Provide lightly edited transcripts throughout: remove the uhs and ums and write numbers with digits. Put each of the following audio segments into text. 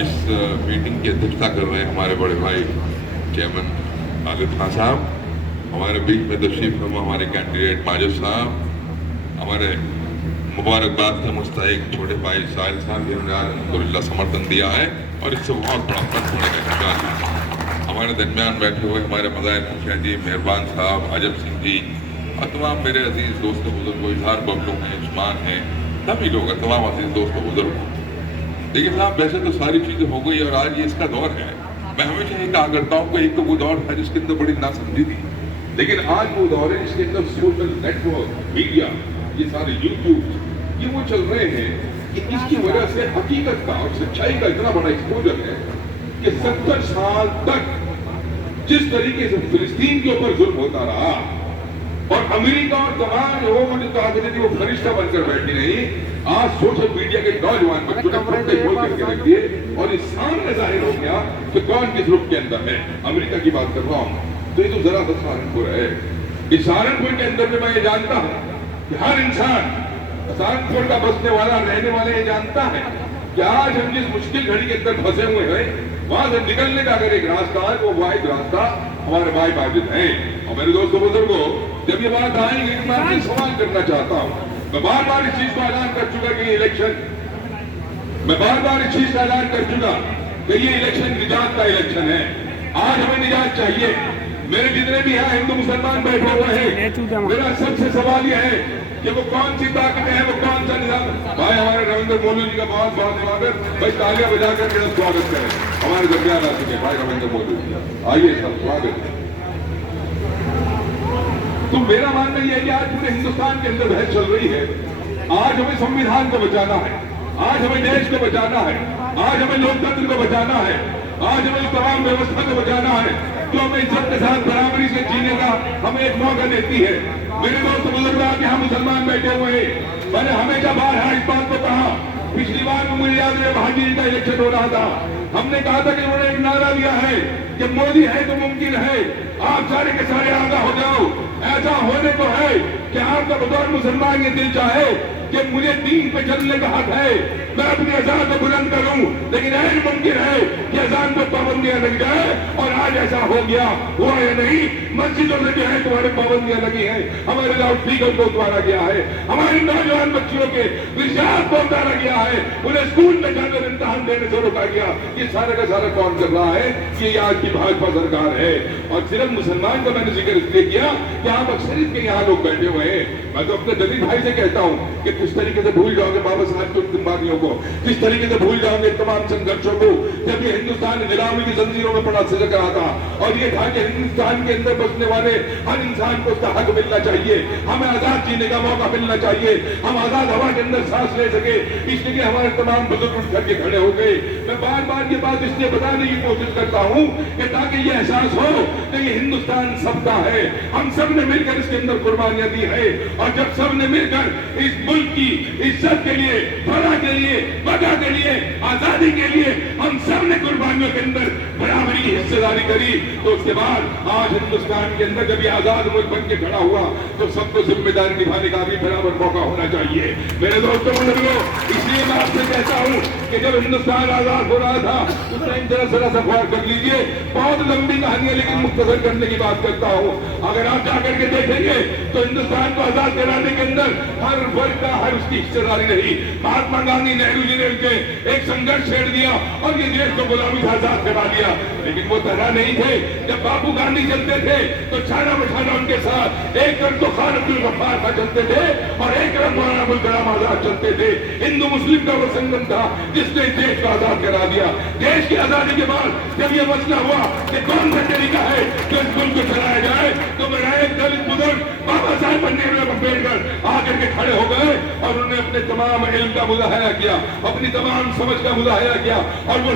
اس meeting کی ادھیکتا کر رہے ہیں ہمارے بڑے بھائی چیئرمین عادل خان صاحب. ہمارے بیچ میں تشریف فرما ہمارے کینڈیڈیٹ ماجد صاحب, ہمارے مبارکباد کا مستحق چھوٹے بھائی ساحل صاحب, جنہوں نے الحمدللہ سمرتھن دیا ہے اور اس سے بہت بڑا فرق پڑے گا انشاءاللہ. ہمارے درمیان بیٹھے ہوئے ہمارے مظاہر مکھیا جی, مہربان صاحب, عجب سنگھ جی, اور تمام میرے عزیز دوست بزرگ, اظہار ببلو ہیں, عثمان ہیں, سبھی لوگ ہیں, تمام عزیز دوست بزرگ. لیکن صاحب ویسے تو ساری چیزیں ہو گئی اور آج یہ اس کا دور ہے. میں ہمیشہ یہ کہا کرتا ہوں کہ ایک تو وہ دور تھا جس کے اندر بڑی ناسمجھی تھی, لیکن آج وہ دور ہے جس کے اندر سوشل نیٹ ورک, میڈیا, یہ سارے یوٹیوب یہ وہ چل رہے ہیں کہ اس کی وجہ سے حقیقت کا اور سچائی کا اتنا بڑا ایکسپوجر ہے کہ 70 سال تک جس طریقے سے فلسطین کے اوپر ظلم ہوتا رہا اور امریکہ اور تمام لوگوں کو جو کہا تھی وہ فرشتہ بن کر بیٹھی رہی, آج سوشل میڈیا کے نوجوان بچوں نے پردے کھول کر کے رکھ دیے اور اس سامنے ظاہر ہو گیا کہ کون کس رخ کے اندر ہے. امریکہ کی بات کر رہا ہوں تو یہ تو ذرا سا سہارنپور ہے. اس سہارنپور کے اندر میں یہ جانتا ہوں کہ ہر انسان سہارنپور کا بسنے والا رہنے والا یہ جانتا ہے کہ آج ہم جس مشکل گھڑی کے اندر پھنسے ہوئے ہیں وہاں سے نکلنے کا اگر ایک راستہ ہے وہ واحد راستہ ہمارے بھائی ماجد ہیں. اور میرے دوستوں بزرگوں, جب یہ بات آئے گی میں آپ سے سوال کرنا چاہتا ہوں. میں بار بار اس چیز کو اعلان کر چکا کہ یہ الیکشن, میں بار بار اس چیز کا اعلان کر چکا کہ یہ الیکشن نجات کا الیکشن ہے. آج ہمیں نجات چاہیے. میرے جتنے بھی یہاں ہندو مسلمان بیٹھے ہوئے ہیں, میرا سب سے سوال یہ ہے کہ وہ کون سی طاقتیں ہیں, وہ کون سا نظام. بھائی ہمارے رویندر مولو جی کا بہت بہت سواگت, بھائی تالیاں بجا کر کے سواگت کریں. ہمارے درمیان آ چکے بھائی رویندر مولو جی, آئیے سب سواگت. تو میرا ماننا یہ ہے کہ آج پورے ہندوستان کے اندر بحث چل رہی ہے. آج ہمیں سنویدھان کو بچانا ہے, آج ہمیں دیش کو بچانا ہے, آج ہمیں لوکتنتر کو بچانا ہے, آج ہمیں تمام ویوستھا کو بچانا ہے جو ہمیں عزت کے ساتھ برابری سے جینے کا ہمیں ایک موقع دیتی ہے. میرے دوست بزرگ کہ ہم مسلمان بیٹھے ہوئے ہیں, میں نے ہمیشہ بارہا اس بات کو کہا. پچھلی بار میں مجھے یاد ہے بھاجی جی کا الیکشن ہو رہا تھا, ہم نے کہا تھا کہ انہوں نے ایک نعرہ دیا ہے کہ مودی ہے تو ممکن ہے, آپ سارے کے سارے آگاہ ہو جاؤ. ایسا ہونے کو ہے کہ آپ کا بطور مسلمان یہ دل چاہے کہ مجھے دین پہ چلنے کا حق ہے, میں اپنی اذان کو بلند کروں, لیکن ایسا ممکن ہے کہ اذان پہ پابندیاں لگ جائے. اور آج ایسا ہو گیا, ہوا یا نہیں, مسجدوں سے جو ہے تمہارے پابندیاں لگی ہیں, ہمارے لاؤڈ اسپیکر کو اتارا گیا ہے, ہماری نوجوان بچیوں کے ارشاد کو اتارا گیا ہے, انہیں اسکول میں جا کر امتحان دینے سے روکا گیا. یہ سارا کا سارا کون کر رہا ہے؟ یہ آج کی بھاجپا سرکار ہے. اور صرف مسلمان کا میں نے ذکر اس لیے کیا کہ آپ اکثریت کے یہاں لوگ بیٹھے ہوئے ہیں. میں تو اپنے دلیل بھائی سے کہتا ہوں کہ کس طریقے سے بھول جاؤ گے بابا صاحب کی قربانیوں کو, کس طریقے سے بھول جاؤ گے تمام سنگھرشوں کو, جب یہ ہندوستان غلامی کی زنجیروں میں پڑا سزا رہا تھا اور یہ تھا کہ ہندوستان کے اندر بسنے والے ہر انسان کو اس کا حق ملنا چاہیے, ہمیں آزاد جینے کا موقع ملنا چاہیے, ہم آزاد ہوا کے اندر سانس لے سکے. اس لیے ہمارے تمام بزرگ اٹھ کر کے کھڑے ہو گئے. میں بار بار یہ بات اس لیے بتانے کی کوشش کرتا ہوں کہ تاکہ یہ احساس ہو کہ یہ ہندوستان سب کا ہے, ہم سب نے مل کر اس کے اندر قربانیاں دی ہے. اور جب سب نے مل کر اس ملک کی عزت کے لیے, فلاح کے لیے, بقا کے لیے, آزادی کے لیے ہم سب نے قربانیوں کے اندر برابری کی حصہ داری کری, تو اس کے بعد آج ہندوستان کے اندر جب یہ آزاد ملک بن کے کھڑا ہوا تو سب کو ذمہ داری نبھانے کا بھی برابر موقع ہونا چاہیے. میرے دوستوں بزرگوں, اس لیے میں آپ سے کہتا ہوں کہ جب ہندوستان آزاد ہو رہا تھا اس ٹائم ذرا سا غور کر لیجئے. بہت لمبی کہانی ہے لیکن مختصر کرنے کی بات کرتا ہوں. اگر آپ جا کر کے دیکھیں گے تو ہندوستان کو آزاد کرانے کے اندر ہر فرد کا ہر اس کی حصہ داری رہی. مہاتما گاندھی, نہرو جی نے ان کے ایک سنگھرش چھیڑ دیا اور یہ دیش کو غلامی سے آزاد کرا دیا. لیکن وہ طرح نہیں تھے. جب باپو گاندھی چلتے تھے تو چھانا بچھانا ان کے ساتھ, ایک طرف تو خان عبد الغفار کا چلتے تھے اور ایک طرف مولانا ابوالکلام آزاد چلتے تھے. ہندو مسلم کا وہ سنگم تھا جس نے دیش کو آزاد کرا دیا. دیش کی آزادی کے بعد جب یہ مسئلہ ہوا کہ کون سا طریقہ ہے کہ اس ملک کو چلایا جائے, تو میرا ایک دلت بزرگ بابا صاحب امبیڈکر آ کر کے کھڑے ہو گئے اور انہوں نے اپنے تمام علم کا مظاہرہ کیا, اپنی تمام سمجھ کا مظاہرہ کیا اور وہ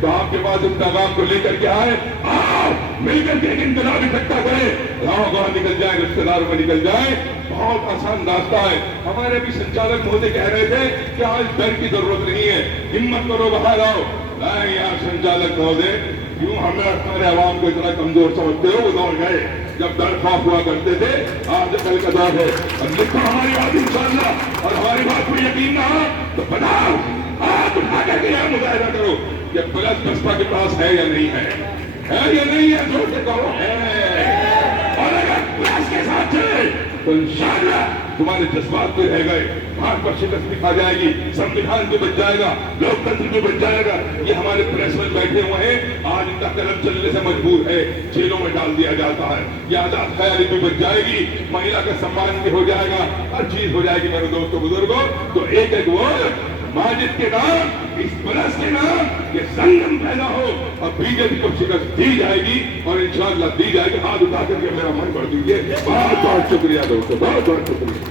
تو آپ کے پاس ان پیغام کو لے کر کے آئے, آؤ مل کر کے ایک انقلاب اکٹھا کریں, گاؤں گاؤں نکل جائیں, رشتے داروں میں نکل جائیں. بہت آسان راستہ ہے. ہمارے بھی سنچالک مہودے کہہ رہے تھے کہ آج ڈر کی ضرورت نہیں ہے, ہمت کرو باہر آؤ. نہیں یار سنچالک مہودے, کیوں ہمارے عوام کو اتنا کمزور سمجھتے ہو؟ وہ دور گئے جب ڈر خوف ہوا کرتے تھے. آج کل کا دور ہے. اب لکھو ہماری بات انشاءاللہ, اور ہماری بات کو یقین نہ ہو تو بتاؤ, ہاتھ اٹھا کر کے یہاں مظاہرہ کرو کہ پلس بسپا کے پاس ہے یا نہیں ہے, ہے یا نہیں ہے, زور سے کہو ہے. اور اگر پلس کے ساتھ چلے تو انشاءاللہ تمہارے جذبات پہ رہ گئے, ہاتھ پر شکست بھی کھا جائے گی, سنویدھان بھی بچ جائے گا, لوکتنتر بھی بچ جائے گا. یہ ہمارے پریس میں بیٹھے ہوئے ہیں, آج ان کا قلم چلنے سے مجبور ہے, جیلوں میں ڈال دیا جاتا ہے. یہ آزاد خیالی بھی بچ جائے گی, مہیلا کا سمان بھی ہو جائے گا, ہر چیز ہو جائے گی میرے دوستوں بزرگوں. تو ایک ایک ووٹ ماجد کے نام, اس پلس کے نام یہ سنگم پیدا ہو اور بی جے پی کو شکست دی جائے گی, اور انشاءاللہ دی جائے گی. ہاتھ اٹھا کر کے میرا من کر دیجیے. بہت بہت شکریہ دوستوں, بہت بہت شکریہ.